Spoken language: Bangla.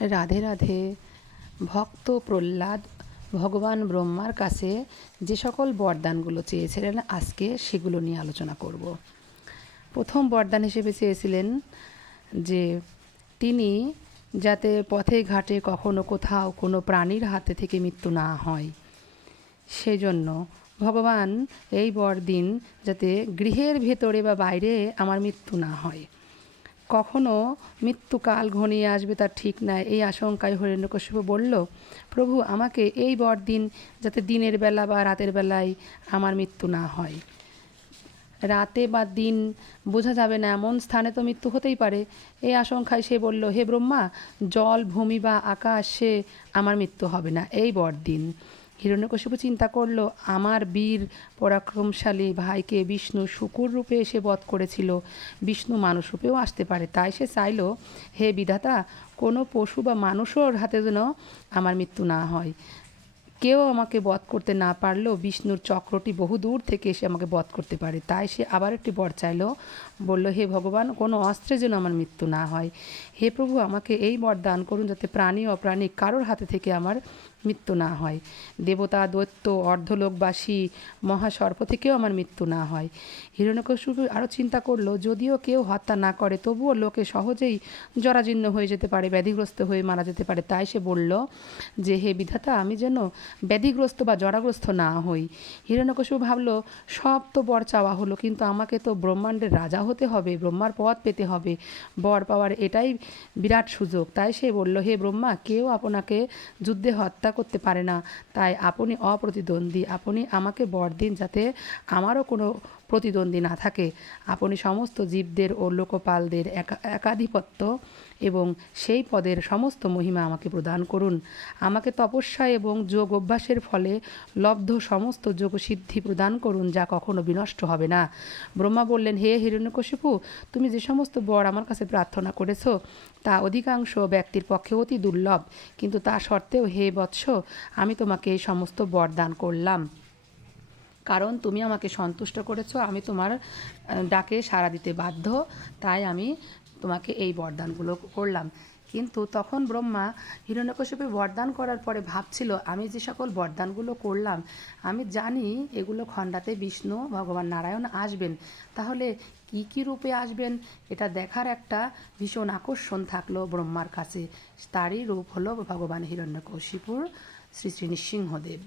রাধে রাধে। ভক্ত প্রহ্লাদ, ভগবান ব্রহ্মার কাছে যে সকল বরদানগুলো চেয়েছিলেন, আজকে সেগুলো নিয়ে আলোচনা করব। প্রথম বরদান হিসেবে চেয়েছিলেন যে, তিনি যাতে পথে ঘাটে কখনো কোথাও কোনো প্রাণীর হাতে থেকে মৃত্যু না হয়। সেজন্য ভগবান এই বরদিন যাতে গৃহের ভেতরে বা বাইরে আমার মৃত্যু না হয়। কখনো মৃত্যুকাল ঘনিয়ে আসবে তার ঠিক নাই। এই আশঙ্কায় হরিণকশ্যপ বলল, প্রভু, আমাকে এই বরদিন যাতে দিনের বেলা বা রাতের বেলায় আমার মৃত্যু না হয়। রাতে বা দিন বোঝা যাবে না, এমন স্থানে তো মৃত্যু হতেই পারে। এই আশঙ্কায় সে বলল, হে ব্রহ্মা, জল, ভূমি বা আকাশে আমার মৃত্যু হবে না। এই বরদিন হিরণ্যকশিপু চিন্তা করল, আমার বীর পরাক্রমশালী ভাইকে বিষ্ণু শুকুর রূপে এসে বধ করেছিল। বিষ্ণু মানুষ রূপেও আসতে পারে। তাই সে চাইলো, হে বিধাতা, কোনো পশু বা মানুষের হাতে যেন আমার মৃত্যু না হয়। কেউ আমাকে বধ করতে না পারলেও বিষ্ণুর চক্রটি বহু দূর থেকে এসে আমাকে বধ করতে পারে। তাই সে আবার একটি বর চাইলো, বলল, হে ভগবান, কোনো অস্ত্রে যেন আমার মৃত্যু না হয়। হে প্রভু, আমাকে এই বর দান করুন যাতে প্রাণী অপ্রাণী কারোর হাতে থেকে আমার মৃত্যু না হয়। দেবতা, দৈত্য, অর্ধলোকবাসী, মহাসর্প থেকেও আমার মৃত্যু না হয়। হিরণ্যকশিপু আরও চিন্তা করল, যদিও কেউ হত্যা না করে, তবুও লোকে সহজেই জরাজীর্ণ হয়ে যেতে পারে, ব্যাধিগ্রস্ত হয়ে মারা যেতে পারে। তাই সে বলল যে, হে বিধাতা, আমি যেন ব্যাধিগ্রস্ত বা জরাগ্রস্ত না হই। হিরণ্যকশিপু ভাবলো, সব তো বর চাওয়া হলো, কিন্তু আমাকে তো ব্রহ্মাণ্ডের রাজা হতে হবে, ব্রহ্মার পথ পেতে হবে। বর পাওয়ার এটাই বিরাট সুযোগ। তাই সে বলল, হে ব্রহ্মা, কেউ আপনাকে যুদ্ধে হত্যা করতে পারে না। তাই আপনি অপ্রতিদ্বন্দ্বী। আপনি আমাকে বর দিন যাতে আমারও কোনো প্রতিদ্বন্দ্বী না থাকে। আপনি সমস্ত জীবদের ও লোকপালদের একা- একাধিপত্য এবং সেই পদের সমস্ত মহিমা আমাকে প্রদান করুন। আমাকে তপস্যা এবং যোগ অভ্যাসের ফলে লব্ধ সমস্ত যোগসিদ্ধি প্রদান করুন যা কখনো বিনষ্ট হবে না। ব্রহ্মা বললেন, হে হিরণ্যকশিপু, তুমি যে সমস্ত বর আমার কাছে প্রার্থনা করেছ, তা অধিকাংশ ব্যক্তির পক্ষে অতি দুর্লভ। কিন্তু তা সত্ত্বেও, হে বৎস, আমি তোমাকে এই সমস্ত বর দান করলাম। কারণ তুমি আমাকে সন্তুষ্ট করেছ, আমি তোমার ডাকে সাড়া দিতে বাধ্য, তাই আমি তোমাকে এই বরদানগুলো করলাম। কিন্তু তখন ব্রহ্মা হিরণ্যকশিপে বরদান করার পরে ভাবছিল, আমি যে সকল বরদানগুলো করলাম, আমি জানি এগুলো খণ্ডাতে বিষ্ণু, ভগবান নারায়ণ আসবেন। তাহলে কি কি রূপে আসবেন? এটা দেখার একটা ভীষণ আকর্ষণ থাকল ব্রহ্মার কাছে। তারই রূপ হলো ভগবান হিরণ্যকশিপুর শ্রী শ্রী নৃসিংহদেব।